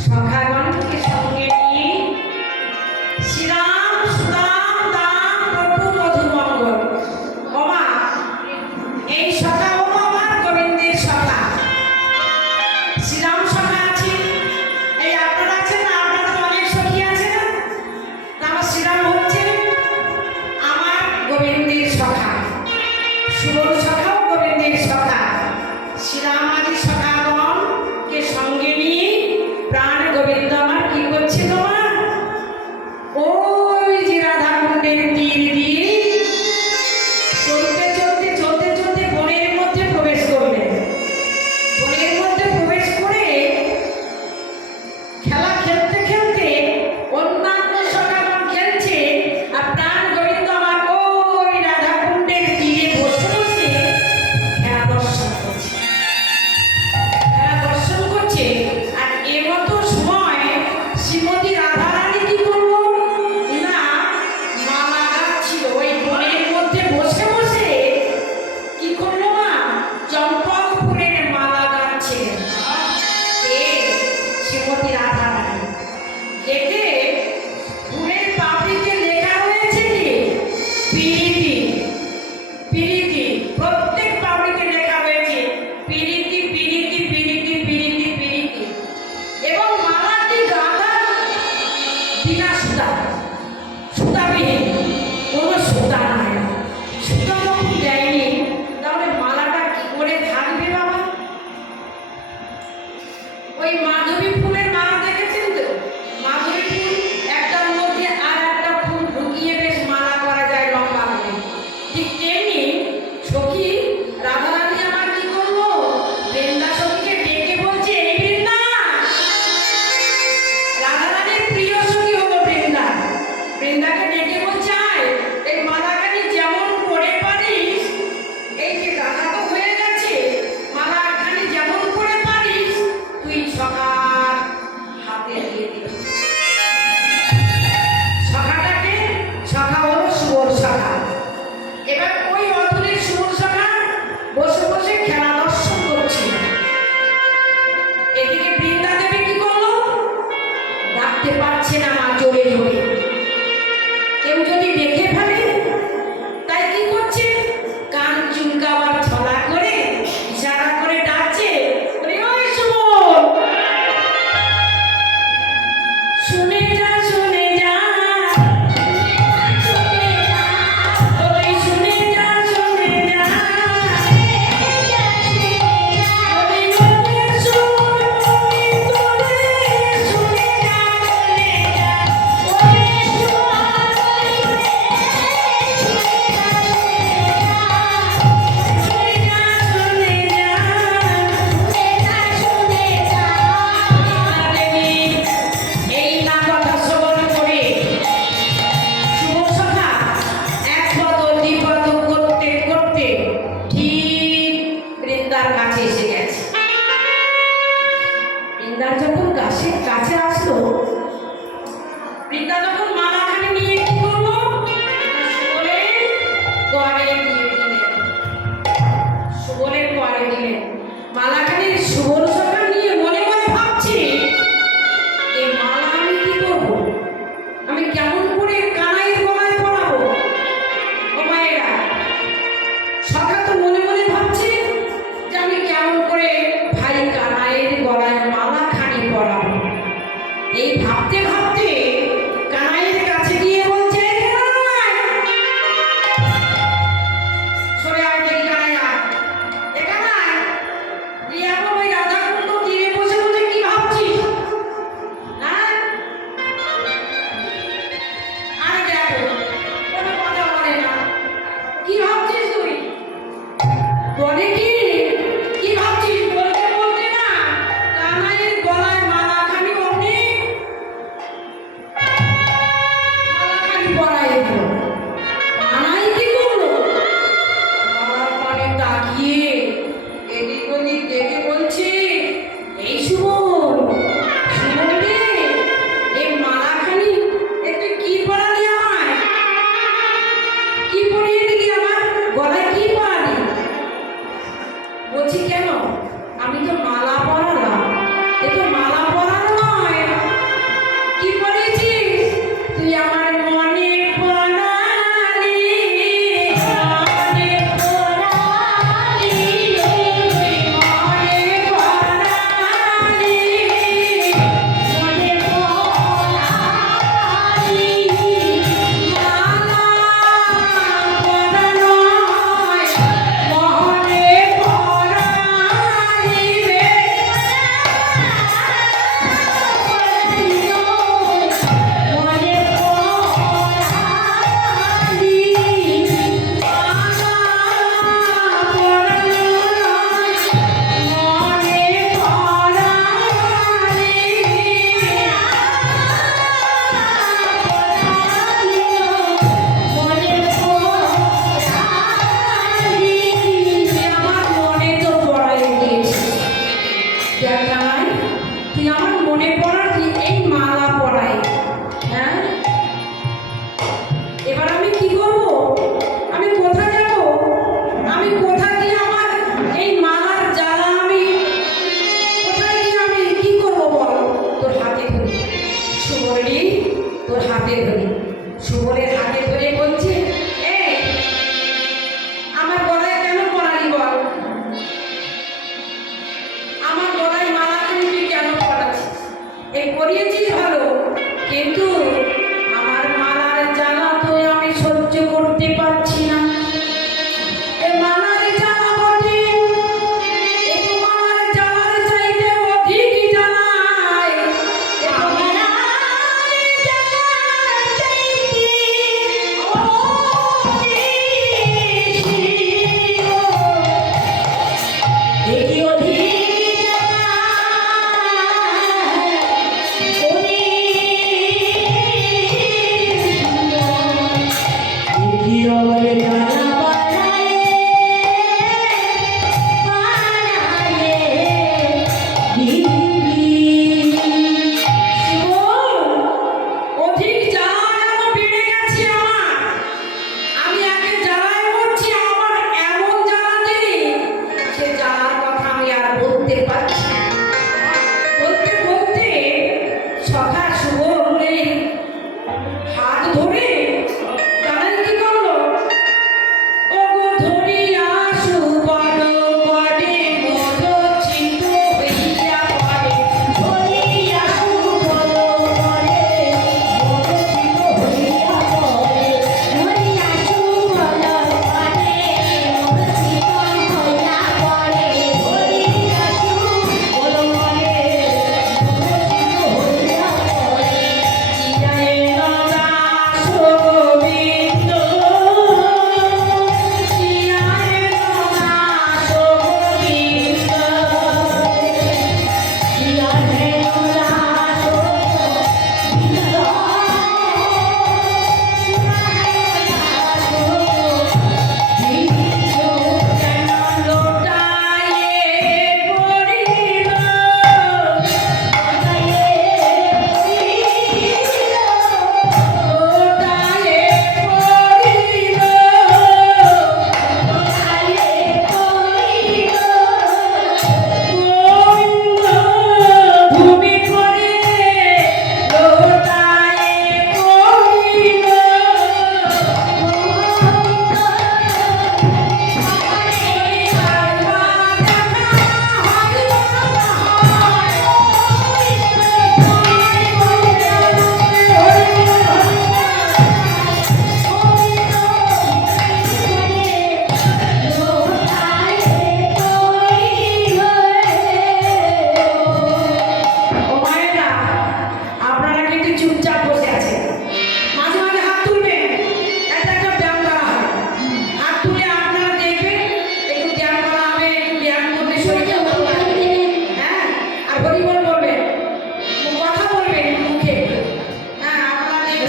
সখাগণকে সঙ্গে নিয়ে শ্রীরাম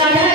Gracias.